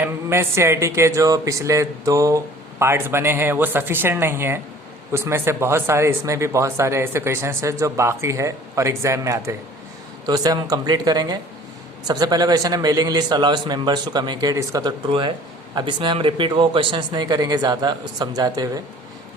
MSCIT के जो पिछले 2 पार्ट्स बने हैं वो सफिशिएंट नहीं है। उसमें से बहुत सारे, इसमें भी बहुत सारे ऐसे क्वेश्चंस हैं जो बाकी है और एग्ज़ाम में आते हैं, तो उसे हम कंप्लीट करेंगे। सबसे पहला क्वेश्चन है mailing list allows members to communicate, इसका तो ट्रू है। अब इसमें हम रिपीट वो क्वेश्चंस नहीं करेंगे ज़्यादा समझाते हुए।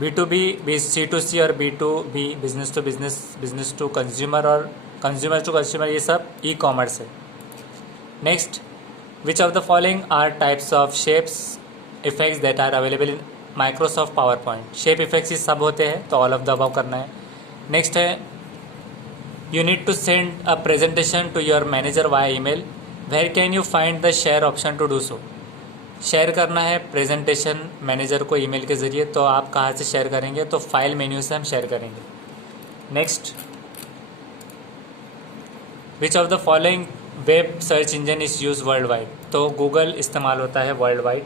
B2B, C2C और B2B, business to business, business to consumer और कंज्यूमर टू कंज्यूमर, ये सब ई-कॉमर्स है। Next, which of the following are types of shapes effects that are available in Microsoft PowerPoint. Shape effects ये सब होते हैं, तो ऑल ऑफ द अबव करना है। नेक्स्ट है you need to send a presentation to your manager via email, where can you find the share option to do so. Share करना है प्रेजेंटेशन मैनेजर को ईमेल के ज़रिए, तो आप कहाँ से शेयर करेंगे, तो फाइल मेन्यू से हम शेयर करेंगे। Next, which of the following web search engine is use world wide, तो गूगल इस्तेमाल होता है वर्ल्ड वाइड,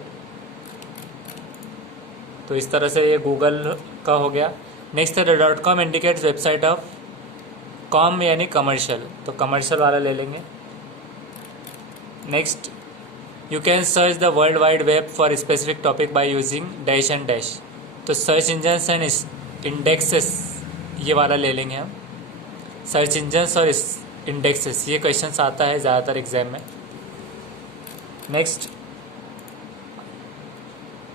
तो इस तरह से ये गूगल का हो गया। नेक्स्ट है the .com indicates website of com यानी कमर्शियल, तो कमर्शियल वाला ले लेंगे। Next, you can search the world wide web for specific topic by using dash and dash, तो सर्च इंजन्स एंड इंडेक्सेस ये वाला ले लेंगे हम। सर्च इंजन्स और इंडेक्सेस, ये क्वेश्चन आता है ज़्यादातर एग्जाम में। Next,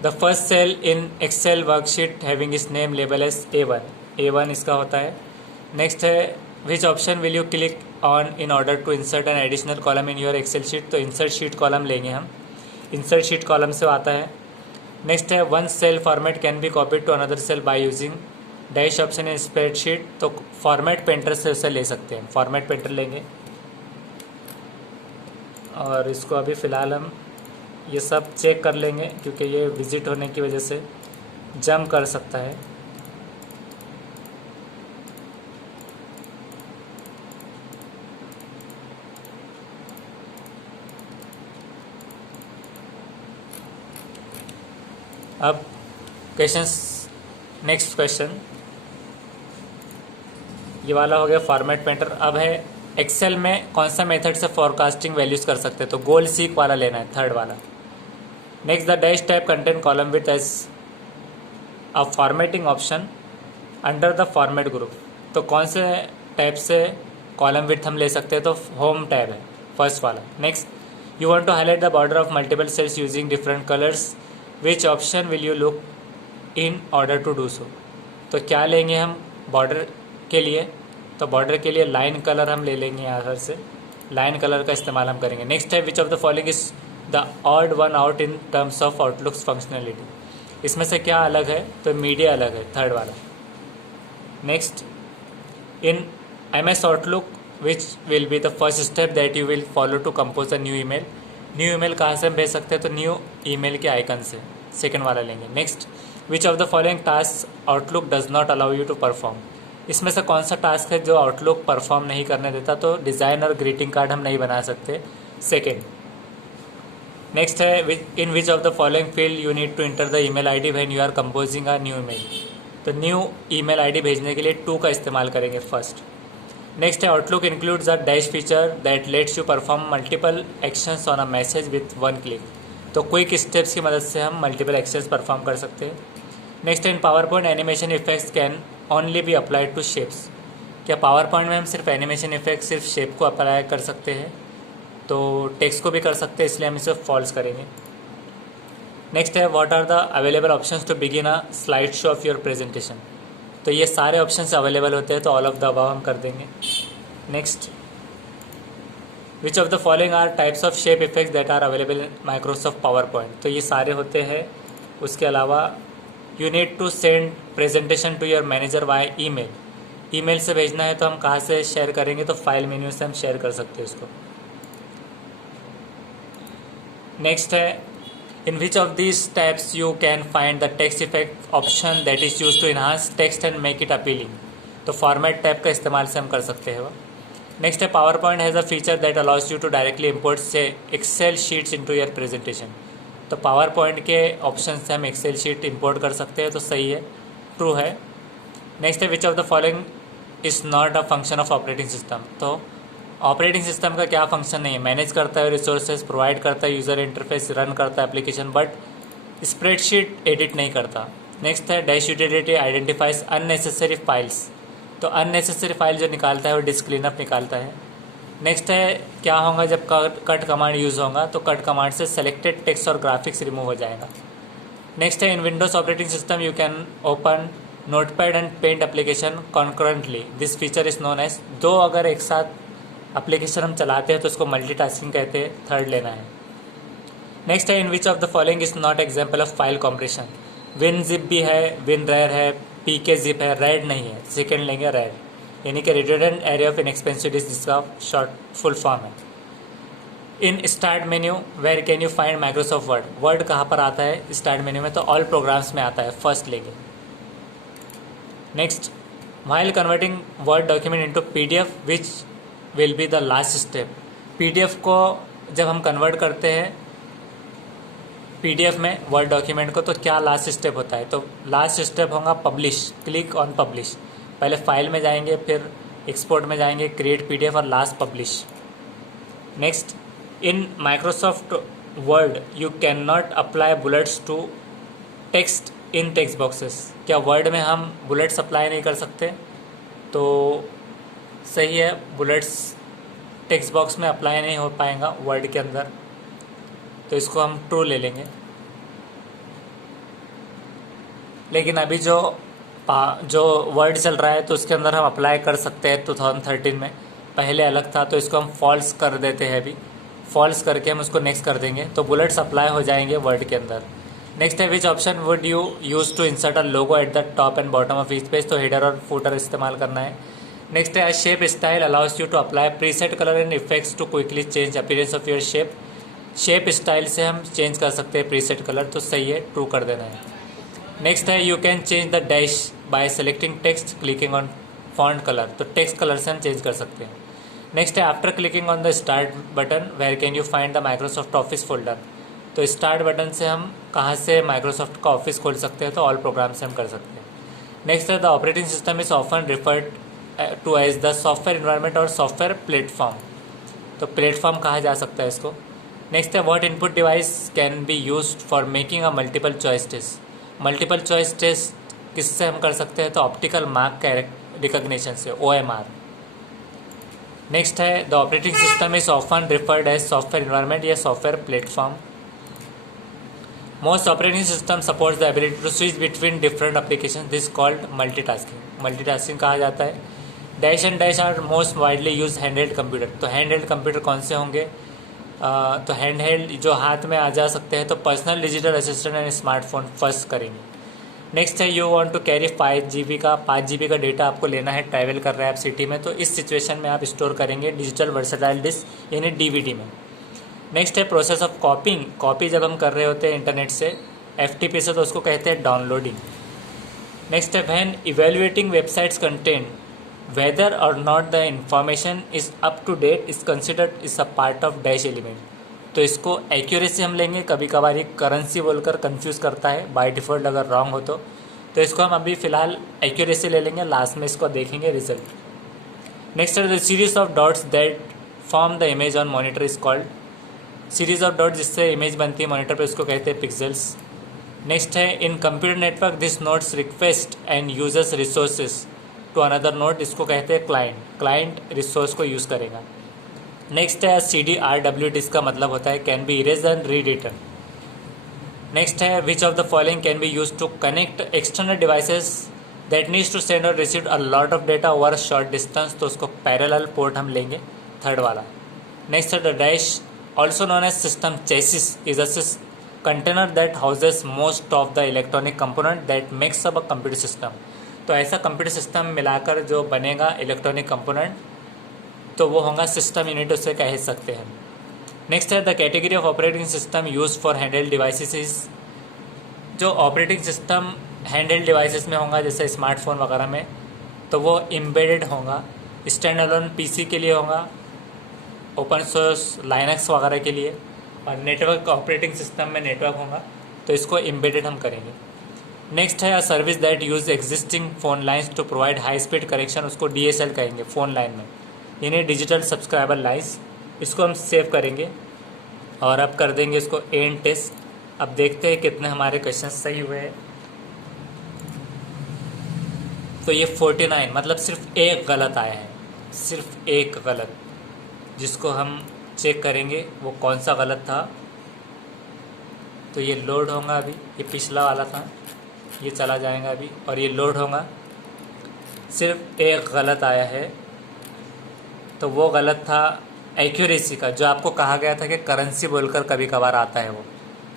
the first cell in Excel worksheet having is name label as A1 इसका होता है। नेक्स्ट है which option will you click on in order to insert an additional column in your Excel sheet, तो insert sheet column लेंगे हम, insert sheet column से आता है। नेक्स्ट है one cell format can be copied to another cell by using dash option in spreadsheet, तो format painter से उसे ले सकते हैं, फॉर्मेट पेंटर लेंगे। और इसको अभी फ़िलहाल हम ये सब चेक कर लेंगे, क्योंकि ये विजिट होने की वजह से जंप कर सकता है। अब नेक्स्ट क्वेश्चन ये वाला हो गया फॉर्मेट पेंटर। अब है एक्सेल में कौन सा मेथड से फोरकास्टिंग वैल्यूज़ कर सकते हैं, तो गोल सीक वाला लेना है, थर्ड वाला। Next, the dash type content column with as a formatting option under the format group, तो कौन से टाइप से कॉलम विथ हम ले सकते हैं, तो होम टैब है फर्स्ट वाला। Next, you want to highlight the border of multiple cells using different colours, which option will you look in order to do so, तो क्या लेंगे हम बॉर्डर के लिए, तो बॉर्डर के लिए लाइन कलर हम ले लेंगे, यहाँ से लाइन कलर का इस्तेमाल हम करेंगे। नेक्स्ट है which of the following is the odd one out in terms of Outlooks functionality, इसमें से क्या अलग है, तो मीडिया अलग है, थर्ड वाला। Next, in MS Outlook which will be the first step that you will follow to compose a new email, new email कहाँ से हम भेज सकते हैं, तो न्यू ईमेल के आइकन से, सेकेंड वाला लेंगे। Next, which of the following task Outlook does not allow you to perform, इसमें से कौन सा टास्क है जो आउटलुक परफॉर्म नहीं करने देता, तो डिज़ाइन और ग्रीटिंग कार्ड हम नहीं बना सकते, सेकेंड। नेक्स्ट है in which of the following field you need to enter the email ID when you are composing a new email, तो न्यू ईमेल आईडी भेजने के लिए 2 का इस्तेमाल करेंगे फर्स्ट। नेक्स्ट है Outlook includes a dash feature that lets you perform multiple actions on a message with 1 click, तो quick steps की मदद से हम मल्टीपल एक्शंस परफॉर्म कर सकते हैं। Next in PowerPoint animation effects can only be applied to shapes, क्या PowerPoint में हम सिर्फ एनिमेशन इफेक्ट सिर्फ शेप को अप्लाई कर सकते हैं, तो टेक्स्ट को भी कर सकते हैं, इसलिए हम इसे फॉल्स करेंगे। नेक्स्ट है what are the available options to begin a slide show of your presentation, तो ये सारे ऑप्शंस अवेलेबल होते हैं, तो ऑल ऑफ द अबव हम कर देंगे। Next, which of the following are types of shape effects that are available in Microsoft PowerPoint, तो ये सारे होते हैं। उसके अलावा you need to send presentation to your manager via email, email से भेजना है तो हम कहाँ से शेयर करेंगे, तो फाइल मेन्यू से हम शेयर कर सकते हैं इसको। नेक्स्ट है in which of this tabs you can find the text effect option that is use to enhance text and make it appealing, तो फॉर्मेट टैब का इस्तेमाल से हम कर सकते हैं वो। नेक्स्ट है PowerPoint has a feature that allows you to directly import से Excel sheets into your presentation, तो पावर पॉइंट के ऑप्शन से हम एक्सेल शीट इंपोर्ट कर सकते हैं, तो सही है, ट्रू है। नेक्स्ट है which of the following is not a function of operating system, तो ऑपरेटिंग सिस्टम का क्या फंक्शन नहीं है, मैनेज करता है रिसोर्सेज, प्रोवाइड करता है यूज़र इंटरफेस, रन करता है एप्लीकेशन, बट स्प्रेडशीट एडिट नहीं करता। नेक्स्ट है dash utility identifies unnecessary files, तो अननेसेसरी फाइल जो निकालता है वो डिस्क क्लीनअप निकालता है। नेक्स्ट है क्या होगा जब कट कमांड यूज़ होगा, तो कट कमांड से सेलेक्टेड टेक्स्ट और ग्राफिक्स रिमूव हो जाएगा। नेक्स्ट है in Windows operating system you can open Notepad and Paint application concurrently, this feature is known as, दो अगर एक साथ एप्लीकेशन हम चलाते हैं तो उसको मल्टीटास्किंग कहते हैं, थर्ड लेना है। नेक्स्ट है in which of the following is not example of file compression, WinZip भी है, विन रेयर है, पी के जिप है, रेड नहीं है, सेकेंड लेंगे रेड, यानी कि redundant area of inexpensive disk जिसका शॉर्ट फुल फॉर्म है। In start menu where can you find Microsoft Word, Word कहाँ पर आता है स्टार्ट मेन्यू में, तो ऑल प्रोग्राम्स में आता है, फर्स्ट लेंगे। Next while converting word document into PDF which will be the last step, PDF को जब हम कन्वर्ट करते हैं पीडीएफ में वर्ड डॉक्यूमेंट को, तो क्या लास्ट स्टेप होता है, तो लास्ट स्टेप होगा पब्लिश, क्लिक ऑन पब्लिश, पहले फाइल में जाएंगे, फिर एक्सपोर्ट में जाएंगे, क्रिएट पीडीएफ और last publish. Next in Microsoft Word you can not apply bullets to text in text boxes, क्या वर्ड में हम बुलेट्स अप्लाई नहीं कर सकते, तो सही है, बुलेट्स टेक्स्ट बॉक्स में अप्लाई नहीं हो पाएगा वर्ड के अंदर, तो इसको हम ट्रू ले लेंगे। लेकिन अभी जो वर्ड चल रहा है तो उसके अंदर हम अप्लाई कर सकते हैं 2013 में, पहले अलग था तो इसको हम फॉल्स कर देते हैं, अभी फॉल्स करके हम उसको नेक्स्ट कर देंगे, तो बुलेट्स अप्लाई हो जाएंगे वर्ड के अंदर। नेक्स्ट है which option would you use to insert a logo at the top and bottom of each page, तो हेडर और फुटर इस्तेमाल करना है। नेक्स्ट है shape style allows you to apply preset colour and effects to quickly change appearance of your shape, shape style से हम change कर सकते हैं प्रीसेट कलर, तो सही है, ट्रू कर देना है। नेक्स्ट है you can change the dash by selecting text clicking on font colour, तो टेक्स्ट कलर से हम चेंज कर सकते हैं। नेक्स्ट है after clicking on the start button where can you find the Microsoft Office folder, तो start button से हम कहाँ से माइक्रोसॉफ्ट का ऑफिस खोल सकते हैं, तो ऑल प्रोग्राम से हम कर सकते हैं। नेक्स्ट है the operating system is often referred to as the software environment और सॉफ्टवेयर प्लेटफॉर्म, तो प्लेटफॉर्म कहा जा सकता है इसको। नेक्स्ट है what input device can be used for making a multiple choice test, multiple choice test किससे हम कर सकते हैं, तो ऑप्टिकल मार्क रिकॉग्निशन से, OMR। नेक्स्ट है the operating system is often referred as software environment या software platform. Most operating system supports the ability to switch between different application, this called multitasking, multitasking कहा जाता है। Dash and dash are most widely use handheld computer, तो handheld computer कौन से होंगे, तो handheld जो हाथ में आ जा सकते हैं, तो personal digital assistant and smartphone first करेंगे। नेक्स्ट है you want to carry 5 GB का डेटा आपको लेना है, ट्रैवल कर रहे हैं आप सिटी में, तो इस सिचुएशन में आप स्टोर करेंगे डिजिटल वर्सेटाइल डिस्क यानी DVD में। नेक्स्ट है प्रोसेस ऑफ कॉपिंग, कॉपी जब हम कर रहे होते हैं इंटरनेट से FTP से, तो उसको कहते हैं डाउनलोडिंग। नेक्स्ट है when evaluating websites content whether और not the information is up to date is considered is a part of dash element, तो इसको एक्यूरेसी हम लेंगे, कभी कभार ये करेंसी बोलकर कंफ्यूज करता है बाय डिफ़ॉल्ट अगर रॉन्ग हो तो इसको हम अभी फ़िलहाल एक्यूरेसी ले लेंगे, लास्ट में इसको देखेंगे रिजल्ट। नेक्स्ट है the series of dots that form the image on monitor is called, series of dot जिससे इमेज बनती है मॉनिटर पे उसको कहते हैं पिक्सेल्स। नेक्स्ट है in computer network this notes request and users resources to another note, इसको कहते हैं क्लाइंट, क्लाइंट रिसोर्स को यूज़ करेगा। नेक्स्ट है CDRW, इसका मतलब होता है can be erase and read return. Next है which of the following can be use to connect external devices that needs to send और receive a lot of data over short distance, तो उसको parallel port हम लेंगे, third वाला। Next है the dash also known as system chassis is a container that houses most of the electronic component that makes up a computer system, तो ऐसा computer system मिलाकर जो बनेगा इलेक्ट्रॉनिक कंपोनेंट, तो वो होगा सिस्टम यूनिट, उससे कह सकते हैं। नेक्स्ट है the category of operating system use for handheld devices is, जो ऑपरेटिंग सिस्टम हैंडहेल्ड डिवाइसेस में होगा जैसे स्मार्टफोन वगैरह में, तो वो एम्बेडेड होगा, स्टैंड अलोन PC के लिए होगा, ओपन सोर्स लाइनक्स वगैरह के लिए, और नेटवर्क ऑपरेटिंग सिस्टम में नेटवर्क होगा, तो इसको एम्बेडेड हम करेंगे। नेक्स्ट है service that use existing phone lines to provide high speed connection, उसको DSL कहेंगे फ़ोन लाइन में। यानी डिजिटल सब्सक्राइबर लाइन्स। इसको हम सेव करेंगे और अब कर देंगे इसको एंड टेस्ट। अब देखते हैं कितने हमारे क्वेश्चन सही हुए हैं। तो ये 49 मतलब सिर्फ एक गलत आया है, सिर्फ एक गलत, जिसको हम चेक करेंगे वो कौन सा गलत था। तो ये लोड होगा अभी, ये पिछला वाला था, ये चला जाएगा अभी और ये लोड होगा। सिर्फ एक गलत आया है, तो वो गलत था एक्यूरेसी का, जो आपको कहा गया था कि करेंसी बोलकर कभी कभार आता है वो।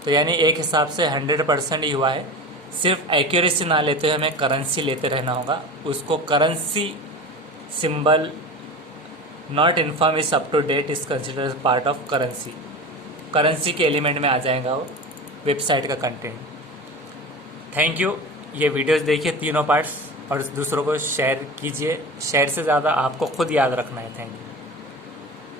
तो यानी एक हिसाब से 100% ही हुआ है। सिर्फ एक्यूरेसी ना लेते हुए हमें करेंसी लेते रहना होगा। उसको currency symbol not inform is up to date is considered part of currency. Currency के एलिमेंट में आ जाएगा वो वेबसाइट का कंटेंट। Thank you. ये वीडियोस देखिए तीनों पार्ट्स और दूसरों को शेयर कीजिए। शेयर से ज़्यादा आपको खुद याद रखना है। Thank you.